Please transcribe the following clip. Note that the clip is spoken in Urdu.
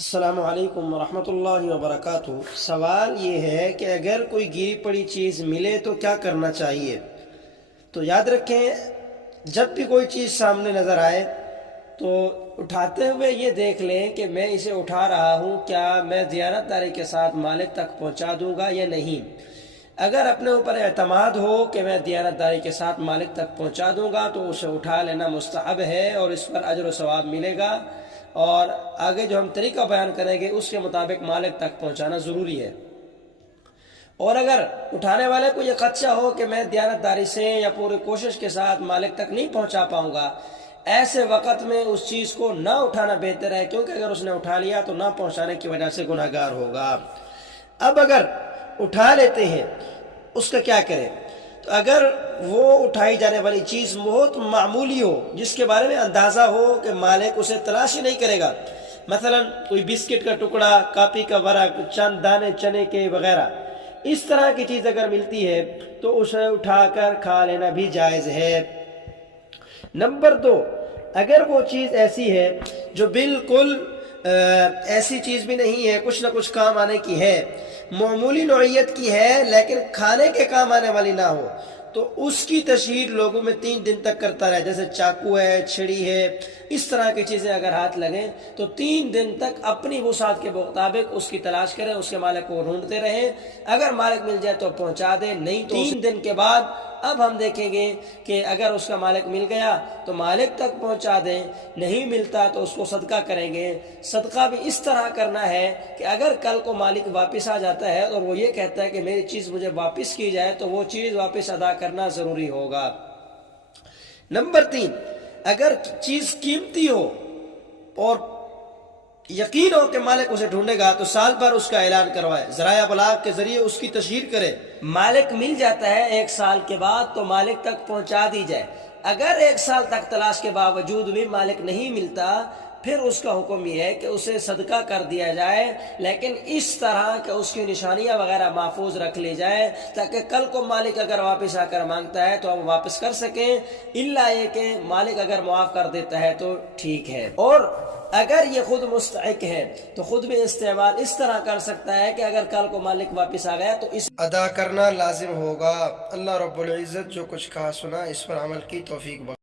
السلام علیکم ورحمۃ اللہ وبرکاتہ۔ سوال یہ ہے کہ اگر کوئی گری پڑی چیز ملے تو کیا کرنا چاہیے؟ تو یاد رکھیں، جب بھی کوئی چیز سامنے نظر آئے تو اٹھاتے ہوئے یہ دیکھ لیں کہ میں اسے اٹھا رہا ہوں، کیا میں دیانتداری کے ساتھ مالک تک پہنچا دوں گا یا نہیں۔ اگر اپنے اوپر اعتماد ہو کہ میں دیانتداری کے ساتھ مالک تک پہنچا دوں گا تو اسے اٹھا لینا مستحب ہے اور اس پر اجر و ثواب ملے گا، اور آگے جو ہم طریقہ بیان کریں گے اس کے مطابق مالک تک پہنچانا ضروری ہے۔ اور اگر اٹھانے والے کو یہ خدشہ ہو کہ میں دیانتداری سے یا پوری کوشش کے ساتھ مالک تک نہیں پہنچا پاؤں گا، ایسے وقت میں اس چیز کو نہ اٹھانا بہتر ہے، کیونکہ اگر اس نے اٹھا لیا تو نہ پہنچانے کی وجہ سے گناہ گار ہوگا۔ اب اگر اٹھا لیتے ہیں اس کا کیا کریں؟ تو اگر وہ اٹھائی جانے والی چیز بہت معمولی ہو، جس کے بارے میں اندازہ ہو کہ مالک اسے تلاش ہی نہیں کرے گا، مثلا کوئی بسکٹ کا ٹکڑا، کاپی کا ورق، چند دانے چنے کے وغیرہ، اس طرح کی چیز اگر ملتی ہے تو اسے اٹھا کر کھا لینا بھی جائز ہے۔ نمبر 2، اگر وہ چیز ایسی ہے جو بالکل ایسی چیز بھی نہیں ہے، کچھ نہ کچھ کام آنے کی ہے، معمولی نوعیت کی ہے لیکن کھانے کے کام آنے والی نہ ہو، تو اس کی تشہیر لوگوں میں 3 دن تک کرتا رہے، جیسے چاقو ہے، چھڑی ہے، اس طرح کی چیزیں اگر ہاتھ لگیں تو 3 دن تک اپنی وسعت کے مطابق اس کی تلاش کریں، اس کے مالک کو ڈھونڈتے رہیں۔ اگر مالک مل جائے تو پہنچا دیں، نہیں تو 3 دن کے بعد اب ہم دیکھیں گے کہ اگر اس کا مالک مل گیا تو مالک تک پہنچا دیں، نہیں ملتا تو اس کو صدقہ کریں گے۔ صدقہ بھی اس طرح کرنا ہے کہ اگر کل کو مالک واپس آ جاتا ہے اور وہ یہ کہتا ہے کہ میری چیز مجھے واپس کی جائے تو وہ چیز واپس ادا کرنا ضروری ہوگا۔ نمبر 3، اگر چیز قیمتی ہو اور یقین ہو کہ مالک اسے ڈھونڈے گا تو سال بھر اس کا اعلان کروائے، ذرائع ابلاغ کے ذریعے اس کی تشہیر کرے۔ مالک مل جاتا ہے 1 سال کے بعد تو مالک تک پہنچا دی جائے۔ اگر 1 سال تک تلاش کے باوجود بھی مالک نہیں ملتا، پھر اس کا حکم یہ ہے کہ اسے صدقہ کر دیا جائے، لیکن اس طرح کہ اس کی نشانیاں وغیرہ محفوظ رکھ لی جائے تاکہ کل کو مالک اگر واپس آ کر مانگتا ہے تو ہم واپس کر سکیں، الا یہ کہ مالک اگر معاف کر دیتا ہے تو ٹھیک ہے۔ اور اگر یہ خود مستحق ہے تو خود بھی استعمال اس طرح کر سکتا ہے کہ اگر کل کو مالک واپس آ گیا تو اس ادا کرنا لازم ہوگا۔ اللہ رب العزت جو کچھ کہا سنا اس پر عمل کی توفیق بخشے۔